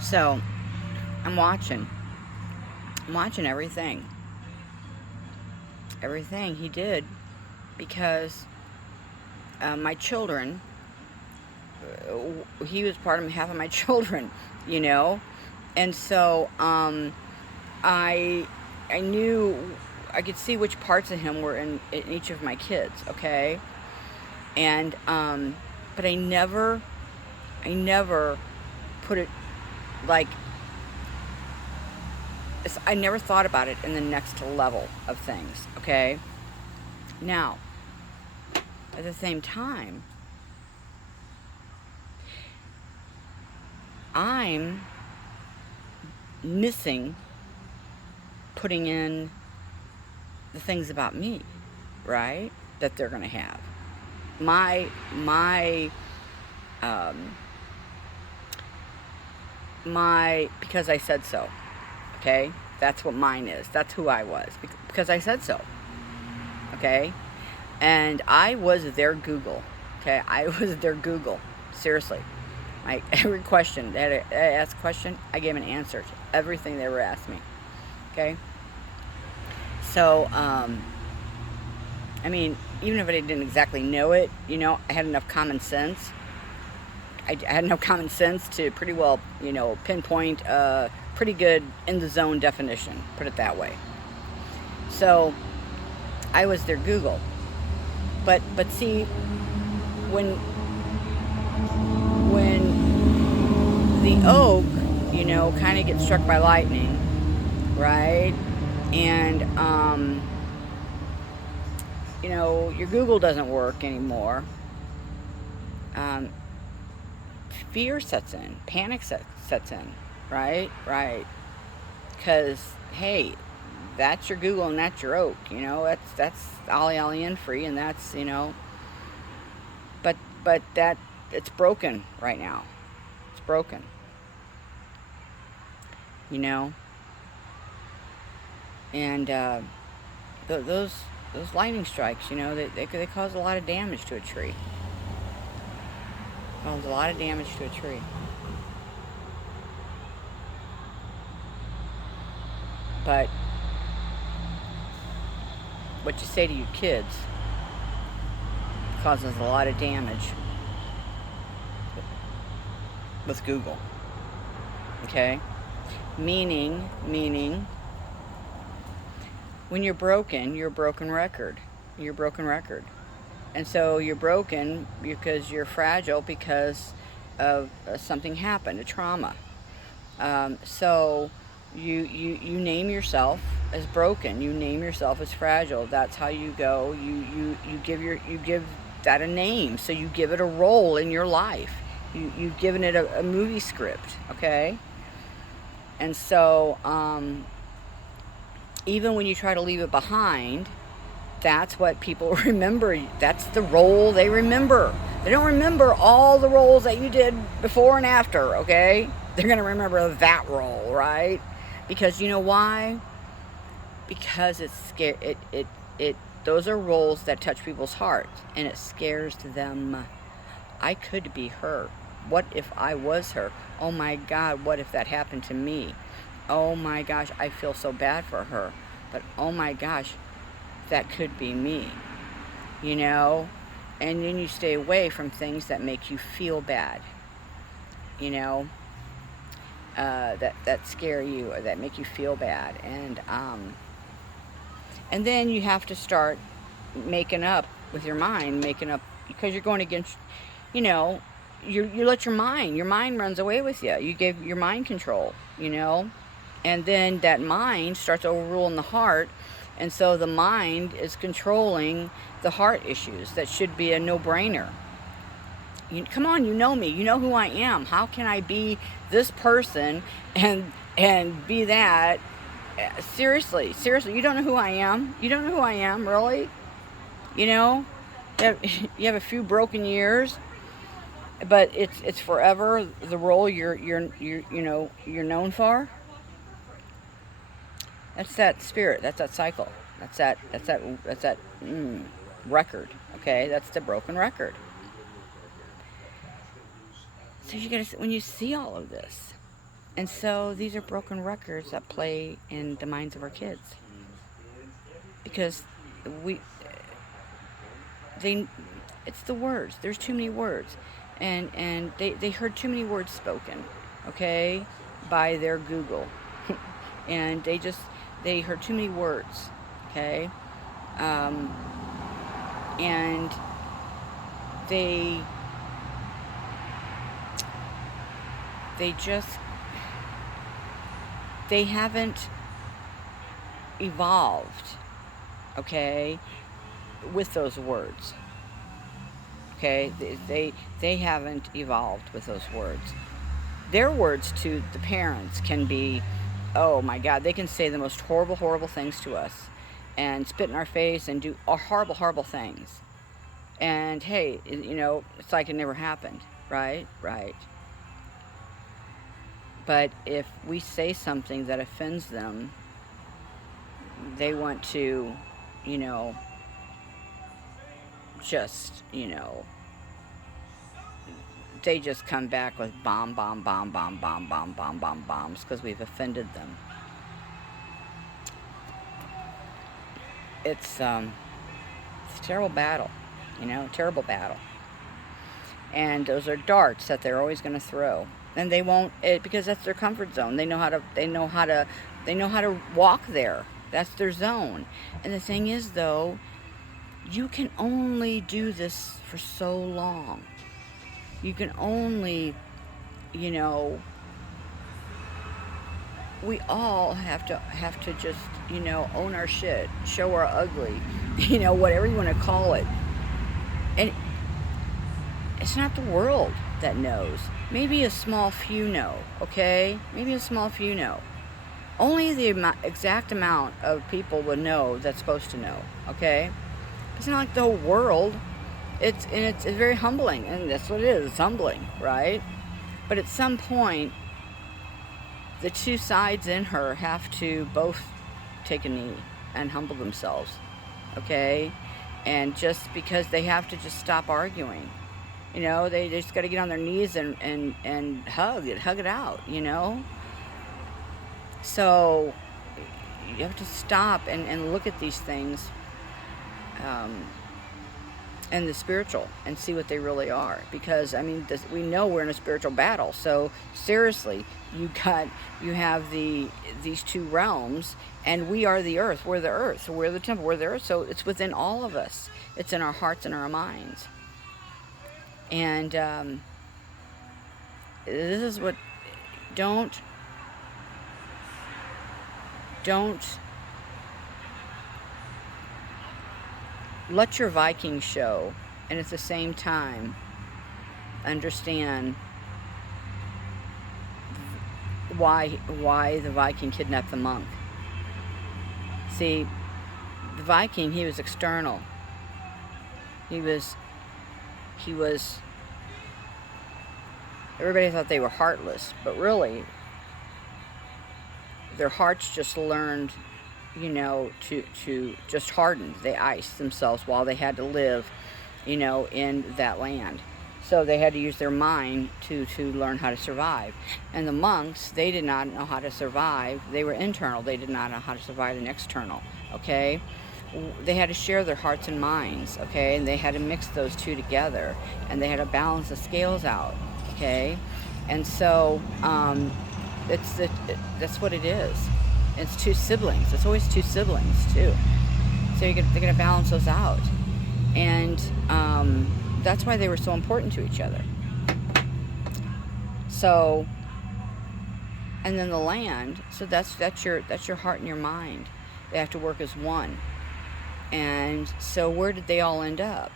So I'm watching. I'm watching everything he did because my children. He was part of half of my children, you know, and so I I knew I could see which parts of him were in each of my kids. Okay, and but I never put it like I never thought about it in the next level of things. Okay, now at the same time, I'm missing putting in the things about me, right? That they're going to have. My um my because I said so. Okay? That's what mine is. That's who I was because I said so. Okay? And I was their Google. Okay? I was their Google. Seriously. Like every question they asked a question, I gave an answer to everything they were asking me. Okay? So I mean, even if I didn't exactly know it, I had enough common sense. I had enough common sense to pretty well, pinpoint a pretty good in the zone definition, put it that way. So I was their Google. But see, when the oak, kind of gets struck by lightning, right? And your Google doesn't work anymore. Um, Fear sets in, panic sets in, right? Right. Because, hey, that's your Google and that's your oak, that's ollie ollie in free, and that's, but that, it's broken right now. It's broken, you know, and those lightning strikes, they cause a lot of damage to a tree. Cause a lot of damage to a tree. But what you say to your kids causes a lot of damage with Google. Okay? Meaning, when you're broken, you're a broken record. You're a broken record. And so you're broken because you're fragile because of something happened, a trauma. So you name yourself as broken. You name yourself as fragile. That's how you go. You give that a name. So you give it a role in your life. You've given it a movie script. Okay. And so even when you try to leave it behind, that's what people remember. That's the role they remember. They don't remember all the roles that you did before and after, okay? They're going to remember that role, right? Because you know why? Because it's scary. Those are roles that touch people's hearts, and it scares them. I could be her. What if I was her? Oh my God, what if that happened to me? Oh my gosh, I feel so bad for her. But oh my gosh, that could be me, and then you stay away from things that make you feel bad, you know, that scare you or that make you feel bad, and then you have to start making up with your mind, making up because you're going against, you know, you let your mind runs away with you. You give your mind control, and then that mind starts overruling the heart, and so the mind is controlling the heart issues that should be a no-brainer. Come on, you know me, you know who I am. How can I be this person and be that? Seriously, you don't know who I am. You don't know who I am, really. You know, you have a few broken years, but it's forever the role you're known for. That's that spirit. That's that cycle. That's that record. Okay, that's the broken record. So you gotta when you see all of this. And so these are broken records that play in the minds of our kids because we they it's the words. There's too many words, and they heard too many words spoken, okay, by their Google, and they heard too many words, okay, um, and they they just they haven't evolved, okay, with those words. Okay, they haven't evolved with those words. Their words to the parents can be, oh my God, they can say the most horrible, horrible things to us and spit in our face and do horrible, horrible things. And hey, it's like it never happened, right? Right. But if we say something that offends them, they want to, you know, just, they just come back with bomb, bomb, bomb, bomb, bomb, bomb, bomb, bomb, bombs because we've offended them. It's a terrible battle, terrible battle. And those are darts that they're always going to throw, and they won't because that's their comfort zone. They know how to walk there. That's their zone. And the thing is, though, you can only do this for so long. You can only, we all have to just, own our shit, show our ugly, whatever you want to call it. And it's not the world that knows. Maybe a small few know, okay? Maybe a small few know. Only the exact amount of people would know that's supposed to know, okay? It's not like the whole world. It's very humbling, and that's what it is. It's humbling, right? But at some point, the two sides in her have to both take a knee and humble themselves, okay? And just because they have to just stop arguing, they just got to get on their knees and hug it out, So you have to stop and look at these things and the spiritual and see what they really are, because we know we're in a spiritual battle. So seriously, you have these two realms, and we are the earth. We're the earth. So we're the temple. We're the earth. So it's within all of us. It's in our hearts and our minds. And this is what don't let your Viking show, and at the same time understand why the Viking kidnapped the monk. See, the Viking, he was external. He was everybody thought they were heartless, but really their hearts just learned, to just harden. They iced themselves while they had to live, in that land. So they had to use their mind to learn how to survive. And the monks, they did not know how to survive. They were internal. They did not know how to survive an external, okay? They had to share their hearts and minds, okay? And they had to mix those two together. And they had to balance the scales out, okay? And so that's what it is. It's two siblings. It's always two siblings, too. So they're going to balance those out. And that's why they were so important to each other. So, and then the land, so that's your heart and your mind. They have to work as one. And so where did they all end up?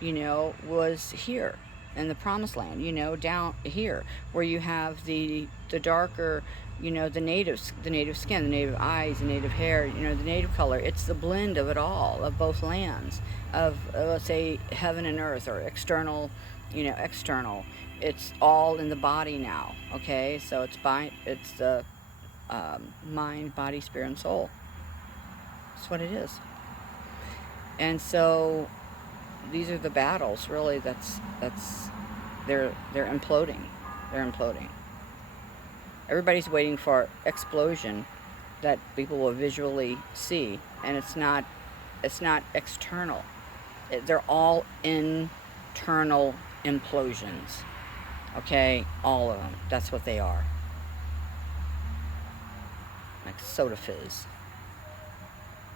Was here in the promised land, down here where you have the darker, the native skin, the native eyes, the native hair, the native color. It's the blend of it all, of both lands, of let's say heaven and earth, or external, external. It's all in the body now, okay? So it's the mind, body, spirit, and soul. That's what it is. And so these are the battles, really. They're imploding. They're imploding. Everybody's waiting for explosion that people will visually see, and it's not external. They're all internal implosions. Okay, all of them. That's what they are. Like soda fizz.